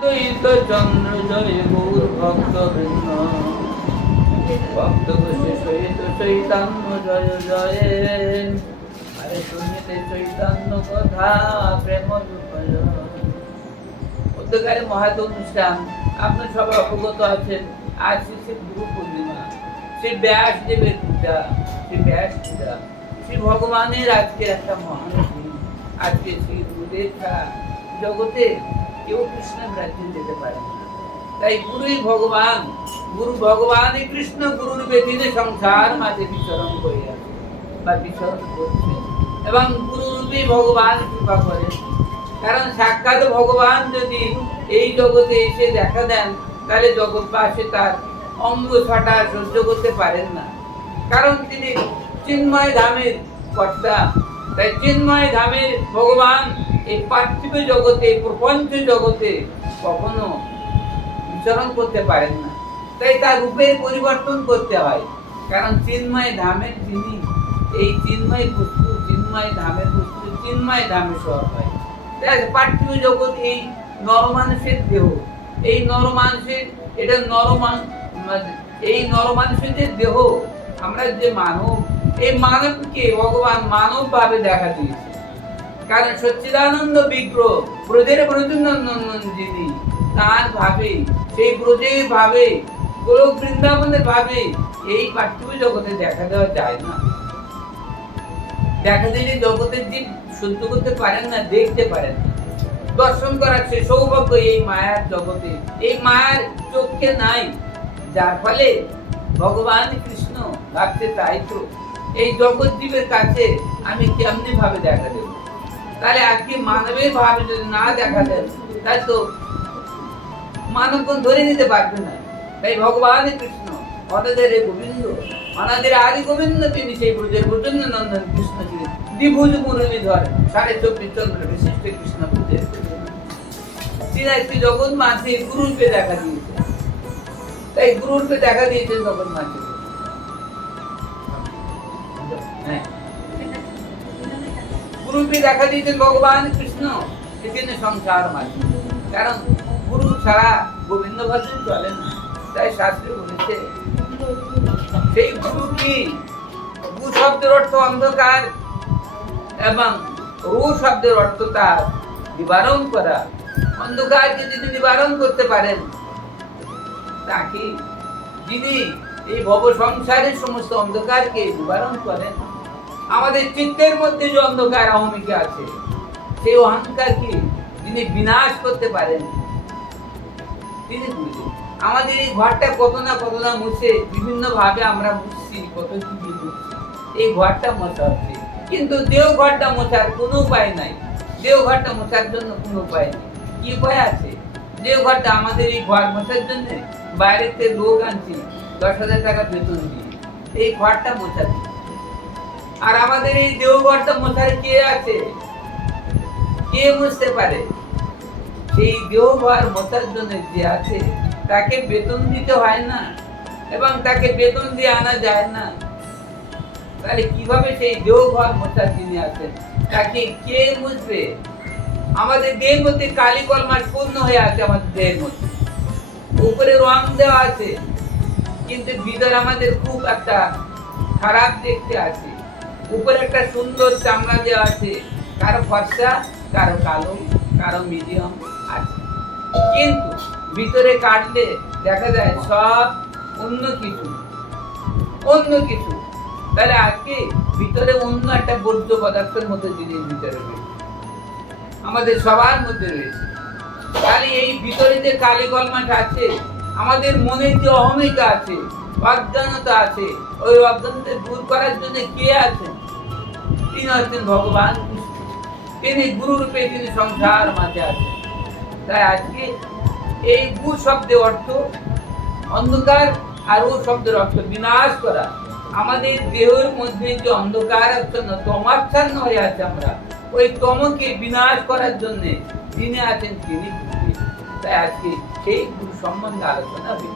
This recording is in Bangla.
দ্বৈত চন্দ্র জয় গৌর ভক্ত বৃন্দ ভক্ত ঘোষে সহিত চৈতন্য জয় জয় আরে শুনিতে চৈতন্য কথা প্রেম বিফল মধ্যকারে মহাত অনুষ্ঠান আপনার সবাই অবগত আছেন। আজ শ্রী গুরু পূর্ণিমা, শ্রী ব্যাসদেবের পূজা, শ্রী ভগবানের আজকে একটা মহান দিন। আজকে শ্রী গুরুদেব ছাড়া জগতে কেউ কৃষ্ণের রাজ্যে যেতে পারে না। তাই গুরুই ভগবান, গুরু ভগবানই কৃষ্ণ গুরুর বেদিনে সংসার মাঝে বিচরণ করে আছে বা বিচরণ করছে, এবং গুরুরূপী ভগবান কৃপা করেন। কারণ সাক্ষাৎ ভগবান যদি এই জগতে এসে দেখা দেন, তাহলে জগৎবাসী তার অঙ্গ ছাটা সহ্য করতে পারেন না। কারণ তিনি চিন্ময় ধামের কর্তা। তাই চিন্ময় ধামের ভগবান এই পার্থিব জগতে, প্রপঞ্চ জগতে কখনো বিচরণ করতে পারেন না। তাই তার রূপের পরিবর্তন করতে হয়। কারণ চিন্ময় ধামের যিনি, এই চিন্ময় বস্তু, চিন্ময় ধামের বস্তু চিন্ময় ধামে সব হয়। তাই পার্থিব জগৎ এই নরমানুষের দেহ, এই নরমানুষের, এটা এই নরমানুষের দেহ, আমরা যে মানব, এই মানবকে ভগবান মানব ভাবে দেখা দিয়েছে। কারণ সচ্চিদানন্দ বিগ্রহ ব্রজের ব্রজনন্দন যিনি, তার ভাবে, সেই ব্রজের ভাবে, গোলক বৃন্দাবনের ভাবে এই পার্থিব জগতে দেখা দেওয়া যায় না। দেখা দিলে জগতের জীব সহ্য করতে পারেন না, দেখতে পারেন না। দর্শন করার সে সৌভাগ্য এই মায়ার জগতে, এই মায়ার চোখে নাই। যার ফলে ভগবান কৃষ্ণ ভাবছে, তাই তো এই জগৎ জীবের কাছে আমি কেমনি ভাবে দেখা দেব। তাহলে আজকে মানবের ভাবে যদি না দেখা দেন, তাই তো মানবগণ ধরে নিতে পারবে না। তাই ভগবান কৃষ্ণ অনাদের গোবিন্দ, অনাদের আদি গোবিন্দ, তিনি সেই ব্রজের ব্রজন্য নন্দন কৃষ্ণ ছিলেন। দ্বিভুজ মুরলীধর 24.5 চন্দ্র বিশিষ্ট কৃষ্ণ ব্রজের তিনি একটি জগৎ মাঝে গুরুরূপে দেখা দিয়েছেন। তাই গুরুরূপে দেখা দিয়েছেন জগৎ মাঝে। গুরুরূপে দেখা দিয়েছেন ভগবান কৃষ্ণ এখানে সংসার মাঝে। কারণ গুরু ছাড়া গোবিন্দ ভজন চলে না। তাই শাস্ত্রে বলেছে, সেই গুরু কি? গু শব্দের অর্থ অন্ধকার এবং রু শব্দের অর্থ তার নিবারণ করা। অন্ধকারকে যদি নিবারণ করতে পারেন, তাকে যিনি এই ভব সংসারের সমস্ত অন্ধকারকে নিবারণ করেন। আমাদের চিত্তের মধ্যে যে অন্ধকার অহমিকা আছে, সেই অহংকারকে যিনি বিনাশ করতে পারেন, তিনি বুঝলেন। আমাদের এই ঘরটা কত না মুছে, বিভিন্ন ভাবে আমরা মুছছি, কত কি মুছছি, এই ঘরটা মোছা হচ্ছে। কিন্তু দেহ ঘরটা মোছার কোনো উপায় নাই। দেহ ঘরটা মোছার জন্য কোনো উপায় নেই। কি উপায় আছে? দেহ ঘরটা, আমাদের এই ঘর মোছার জন্য বাইরেতে লোক আনছি 10,000 টাকা বেতন দিয়ে, এই ঘরটা মোছা দিই। আর আমাদের এই দেহ ঘরটা মোছার কে আছে? কে মুছতে পারে? সেই দেহ ঘর মোছার জন্য যে আছে, তাকে বেতন দিতে হয় না, এবং তাকে বেতন দিয়ে আনা যায় না। তাহলে কিভাবে সেই দেহ ঘর মোছার যিনি আছেন, তাকে কে মুছবে? আমাদের দেহের মধ্যে কালি কলমাস পূর্ণ হয়ে আছে। আমাদের দেহের মধ্যে উপরে রং দেওয়া আছে, কিন্তু ভিতরে আমাদের খুব একটা খারাপ দেখতে আছে। উপরে একটা সুন্দর চামড়া দেওয়া আছে, কারো ফর্সা, কারো কালো, কারো মিডিয়াম আছে। কিন্তু ভিতরে কাটলে দেখা যায় সব অন্য কিছু। তাহলে আজকে ভিতরে অন্য একটা বর্জ্য পদার্থের মধ্যে জিনিস ভিতরে রয়েছে, আমাদের সবার মধ্যে রয়েছে। তাহলে এই ভিতরে যে কালি কলমাটা আছে, আমাদের মনের যে অহমিকা আছে, অজ্ঞানতা আছে, ওই অজ্ঞানতা দূর করার জন্য কে আছেন? তিনি হচ্ছেন ভগবান কৃষ্ণ। তিনি গুরুরূপে, তিনি সংসার মাঝে আছেন। তাই আজকে এই গু শব্দের অর্থ অন্ধকার, আর ও শব্দের অর্থ বিনাশ করা। আমাদের দেহের মধ্যে যে অন্ধকার আচ্ছন্ন, তমাচ্ছন্ন হয়ে আছে, আমরা ওই তমকে বিনাশ করার জন্য যিনি আছেন, তিনি। তাই আজকে সেই গুরু সম্বন্ধে আলোচনা হবে।